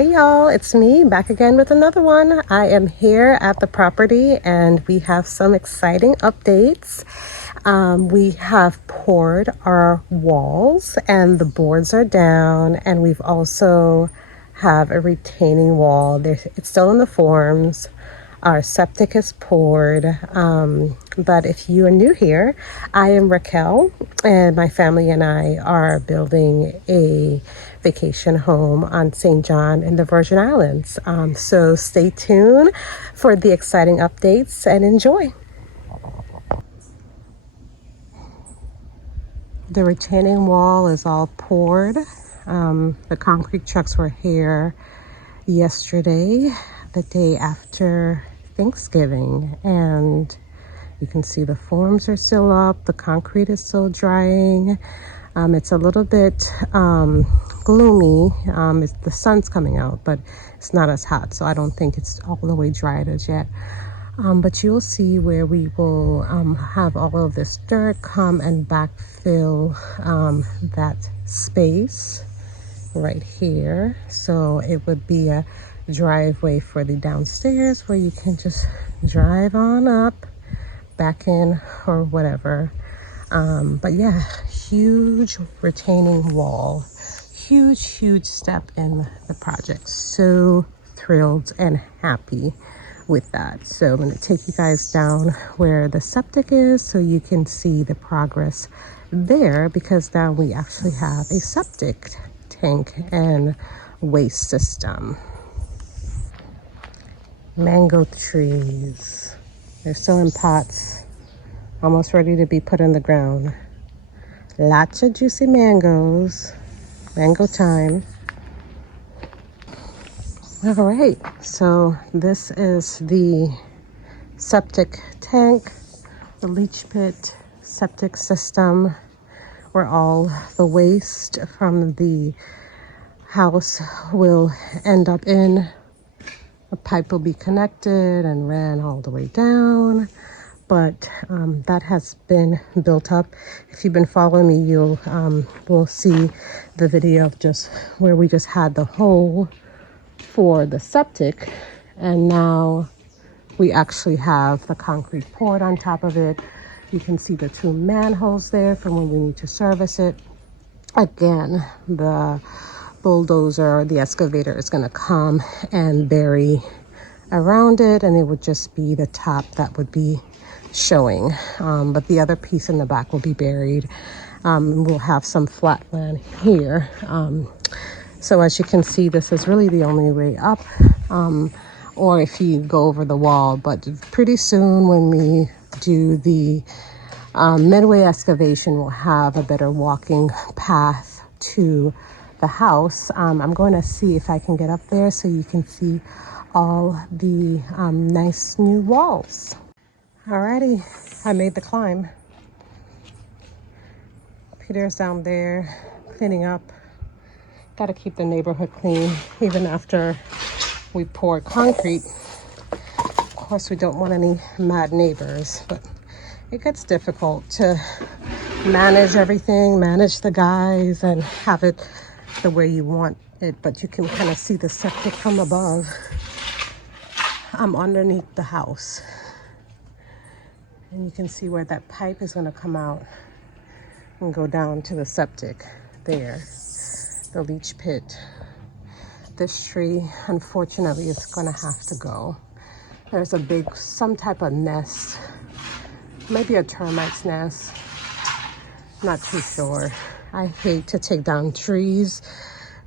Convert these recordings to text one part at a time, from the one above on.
Hey y'all, it's me back again with another one. I am here at the property and we have some exciting updates. We have poured our walls and the boards are down, and we've also have a retaining wall. It's still in the forms. Our septic is poured. But if you are new here, I am Raquel, and my family and I are building a vacation home on St. John in the Virgin Islands. So stay tuned for the exciting updates and enjoy. The retaining wall is all poured. The concrete trucks were here yesterday, the day after Thanksgiving, and you can see the forms are still up, the concrete is still drying. It's a little bit gloomy. The sun's coming out, but it's not as hot, so I don't think it's all the way dried as yet. But you'll see where we will have all of this dirt come and backfill that space right here. So it would be a driveway for the downstairs where you can just drive on up, back in, or whatever. But yeah, huge retaining wall, huge step in the project. So thrilled and happy with that. So I'm going to take you guys down where the septic is so you can see the progress there, because now we actually have a septic tank and waste system. Mango trees, they're still in pots, almost ready to be put in the ground. Lots of juicy mangoes, mango time. All right, so this is the septic tank, the leach pit, septic system, where all the waste from the house will end up in. A pipe will be connected and ran all the way down, but that has been built up. If you've been following me, you'll will see the video of just where we just had the hole for the septic, and now we actually have the concrete poured on top of it. You can see the two manholes there for when we need to service it. Again, the bulldozer, the excavator is going to come and bury around it, and it would just be the top that would be showing, but the other piece in the back will be buried. We'll have some flat land here. So as you can see, this is really the only way up, or if you go over the wall. But pretty soon when we do the midway excavation, we'll have a better walking path to the house. I'm going to see if I can get up there so you can see all the nice new walls. Alrighty, I made the climb. Peter's down there cleaning up. Got to keep the neighborhood clean even after we pour concrete. Of course, we don't want any mad neighbors, but it gets difficult to manage everything, manage the guys, and have it the way you want it. But you can kind of see the septic from above. I'm underneath the house, and you can see where that pipe is going to come out and go down to the septic there, the leach pit. This tree, unfortunately, is going to have to go. There's some type of nest, maybe a termite's nest, not too sure. I hate to take down trees.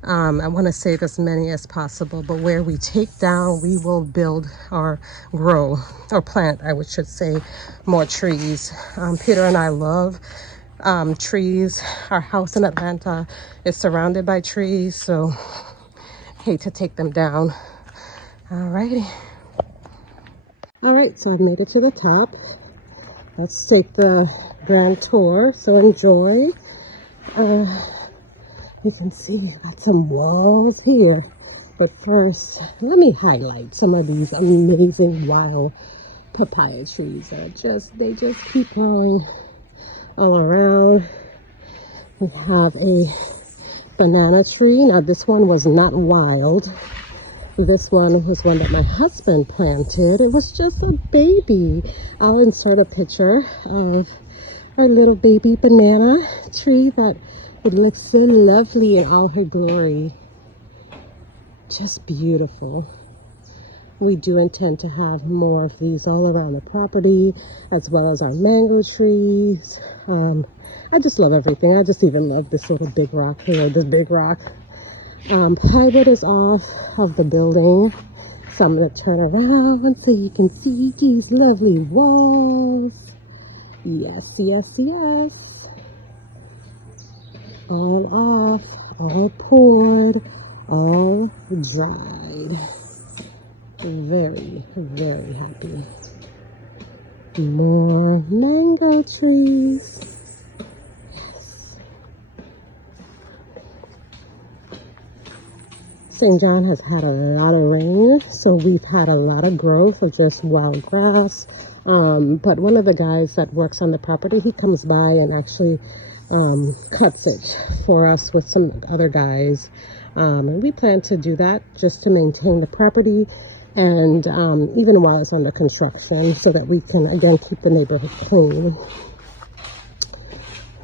I want to save as many as possible, but where we take down, we will build or grow or plant, I should say, more trees. Peter and I love trees. Our house in Atlanta is surrounded by trees, so hate to take them down. Alrighty. Alright, so I've made it to the top. Let's take the grand tour, so enjoy. You can see got some walls here, but first let me highlight some of these amazing wild papaya trees that they just keep growing all around. We have a banana tree. Now this one was not wild, This one was one that my husband planted. It was just a baby. I'll insert a picture of our little baby banana tree that would look so lovely in all her glory. Just beautiful. We do intend to have more of these all around the property, as well as our mango trees. I just love everything. I just even love this little big rock here, this big rock. Plywood is off of the building, so I'm going to turn around so you can see these lovely walls. Yes, yes, yes. All off, all poured, all dried. Very, very happy. More mango trees. Yes. St. John has had a lot of rain, so we've had a lot of growth of just wild grass. But one of the guys that works on the property, he comes by and actually cuts it for us with some other guys. And we plan to do that just to maintain the property, and even while it's under construction, so that we can again keep the neighborhood clean.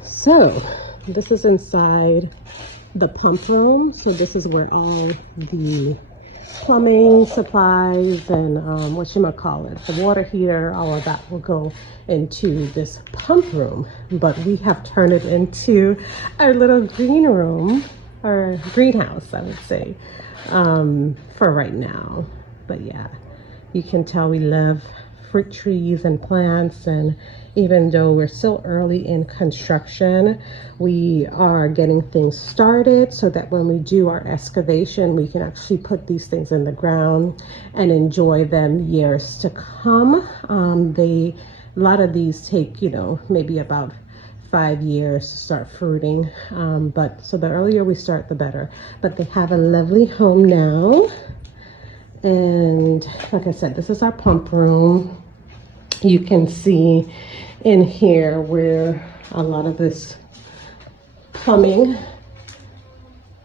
So this is inside the pump room. So this is where all the plumbing supplies and the water heater, all of that will go into this pump room. But we have turned it into our little green room, or greenhouse, I would say, for right now. But yeah, you can tell we love fruit trees and plants, and even though we're still early in construction, we are getting things started so that when we do our excavation, we can actually put these things in the ground and enjoy them years to come. A lot of these take, maybe about 5 years to start fruiting, but so the earlier we start, the better. But they have a lovely home now. And like I said, this is our pump room. You can see in here where a lot of this plumbing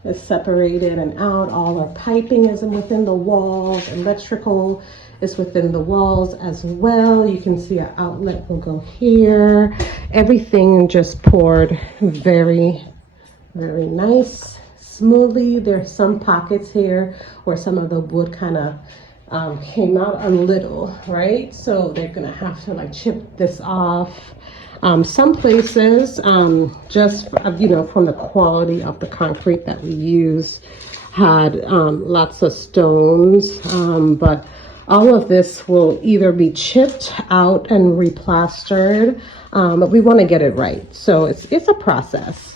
is separated and out. All our piping is within the walls. Electrical is within the walls as well. You can see our outlet will go here. Everything just poured very, very nice, smoothly. There's some pockets here where some of the wood kind of came out a little, right? So they're gonna have to chip this off. Some places, just from the quality of the concrete that we use, had lots of stones, but all of this will either be chipped out and replastered, but we want to get it right. So it's a process.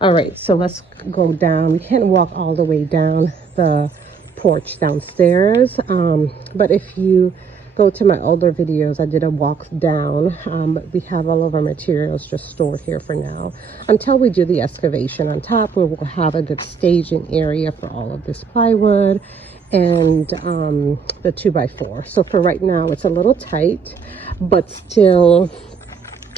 All right, so let's go down. We can't walk all the way down the porch downstairs, but if you go to my older videos, I did a walk down, but we have all of our materials just stored here for now until we do the excavation on top, where we'll have a good staging area for all of this plywood and the 2x4. So for right now, it's a little tight, but still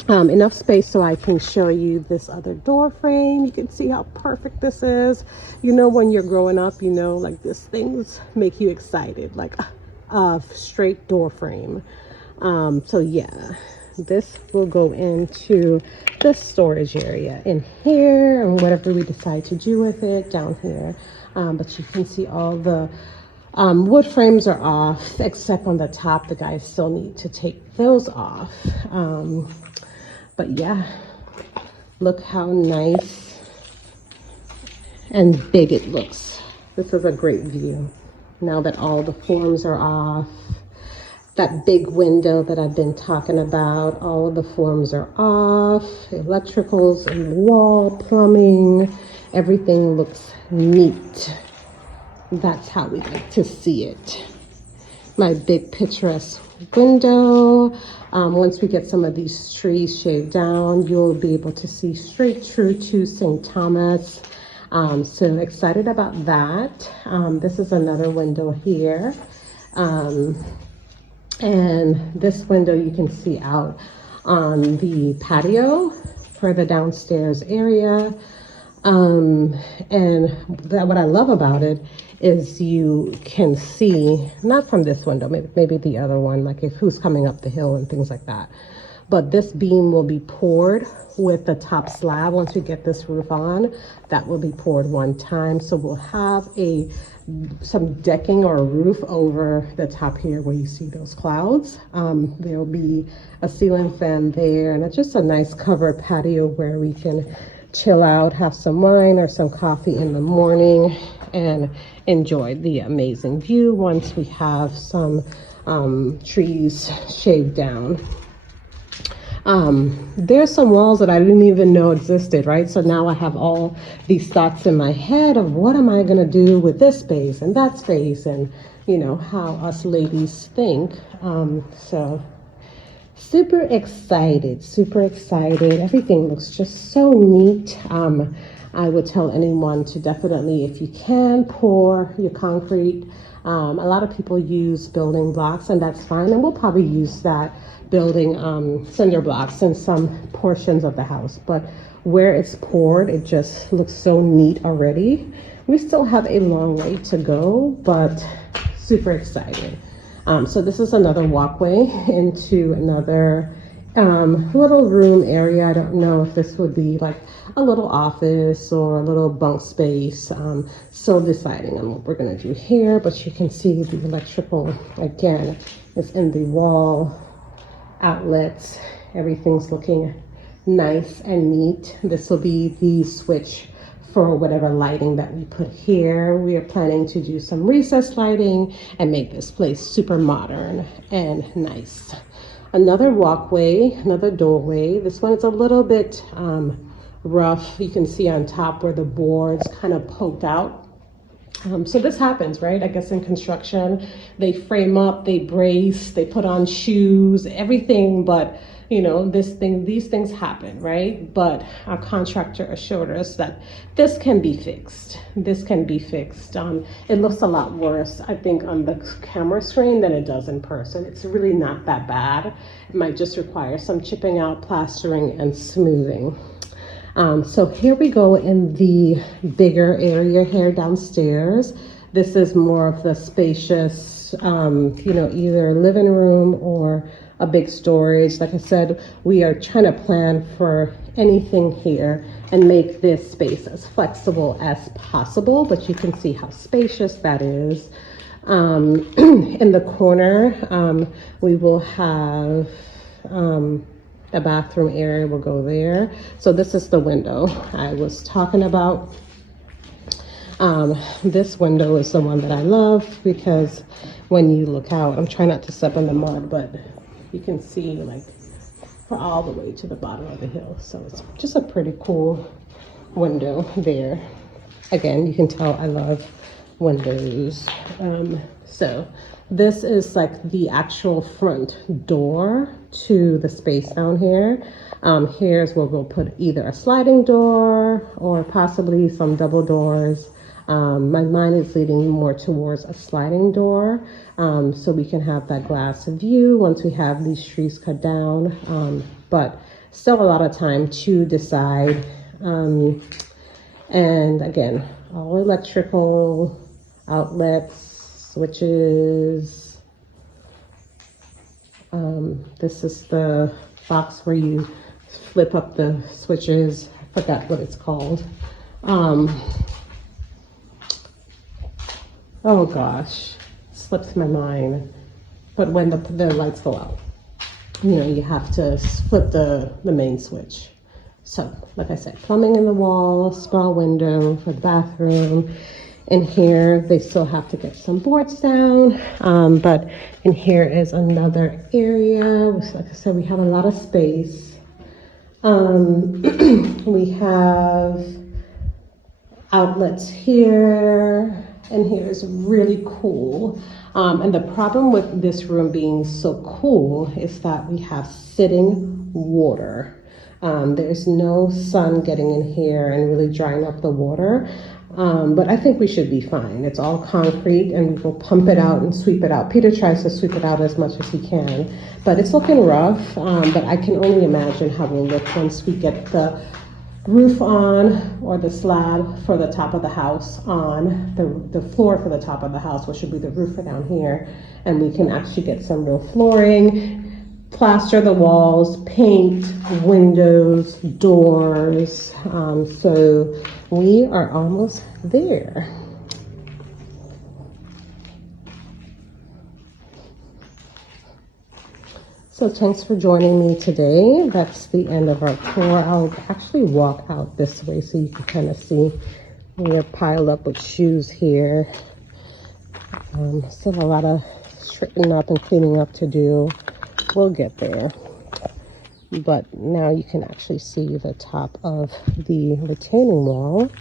enough space so I can show you this other door frame. You can see how perfect this is. When you're growing up, these things make you excited, like a straight door frame. So yeah, this will go into the storage area in here, and whatever we decide to do with it down here. But you can see all the wood frames are off, except on the top. The guys still need to take those off. But yeah, look how nice and big it looks. This is a great view. Now that all the forms are off, that big window that I've been talking about, all of the forms are off, electricals in the wall, plumbing, everything looks neat. That's how we like to see it. My big picturesque window. Once we get some of these trees shaved down, you'll be able to see straight through to St. Thomas. So excited about that. This is another window here. And this window you can see out on the patio for the downstairs area. And what I love about it is you can see, not from this window, maybe the other one, like if who's coming up the hill and things like that. But this beam will be poured with the top slab. Once we get this roof on, that will be poured one time. So we'll have some decking or a roof over the top here where you see those clouds. There'll be a ceiling fan there, and it's just a nice covered patio where we can chill out, have some wine or some coffee in the morning, and enjoy the amazing view once we have some trees shaved down. There's some walls that I didn't even know existed, right? So now I have all these thoughts in my head of what am I going to do with this space and that space, and you know how us ladies think. So super excited. Everything looks just so neat. I would tell anyone to definitely, if you can, pour your concrete. A lot of people use building blocks, and that's fine, and we'll probably use that building cinder blocks in some portions of the house, but where it's poured, it just looks so neat already. We still have a long way to go, but super excited. So this is another walkway into another little room area. I don't know if this would be like a little office or a little bunk space. Still deciding on what we're gonna do here, but you can see the electrical again is in the wall. Outlets, everything's looking nice and neat. This will be the switch for whatever lighting that we put here. We are planning to do some recessed lighting and make this place super modern and nice. Another walkway, another doorway. This one is a little bit rough. You can see on top where the boards kind of poked out. So this happens, right? I guess in construction, they frame up, they brace, they put on shoes, everything, but you know, these things happen, right? But our contractor assured us that this can be fixed. It looks a lot worse, I think, on the camera screen than it does in person. It's really not that bad. It might just require some chipping out, plastering, and smoothing. So here we go in the bigger area here downstairs. This is more of the spacious, either living room or a big storage. Like I said, we are trying to plan for anything here and make this space as flexible as possible, but you can see how spacious that is. In the corner, we will have the bathroom area will go there. So this is the window I was talking about. This window is the one that I love because when you look out, I'm trying not to step in the mud, but you can see like all the way to the bottom of the hill. So it's just a pretty cool window there. Again, you can tell I love windows. So this is like the actual front door to the space down here. Here's where we'll put either a sliding door or possibly some double doors. My mind is leading more towards a sliding door, so we can have that glass view once we have these trees cut down, but still a lot of time to decide. And again, all electrical outlets, switches. This is the box where you flip up the switches. I forgot what it's called. Oh gosh, slips my mind. But when the lights go out, you have to flip the main switch. So, like I said, plumbing in the wall, small window for the bathroom. In here, they still have to get some boards down, but in here is another area. Like I said, we have a lot of space. We have outlets here, and here is really cool. And the problem with this room being so cool is that we have sitting water. There's no sun getting in here and really drying up the water. But I think we should be fine. It's all concrete and we'll pump it out and sweep it out. Peter tries to sweep it out as much as he can, but it's looking rough. But I can only imagine how we'll look once we get the roof on, or the slab for the top of the house on, the floor for the top of the house, which should be the roof for down here. And we can actually get some real flooring, plaster the walls, paint windows, doors. So we are almost there. So thanks for joining me today. That's the end of our tour. I'll actually walk out this way so you can kind of see. We're piled up with shoes here. Still a lot of straightening up and cleaning up to do. We'll get there. But now you can actually see the top of the retaining wall.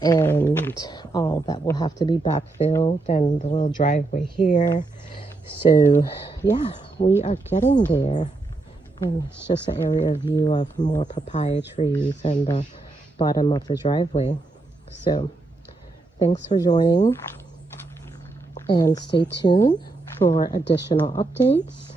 And all that will have to be backfilled, and the little driveway here. So yeah, we are getting there. And it's just an area view of more papaya trees and the bottom of the driveway. So thanks for joining, and stay tuned for additional updates.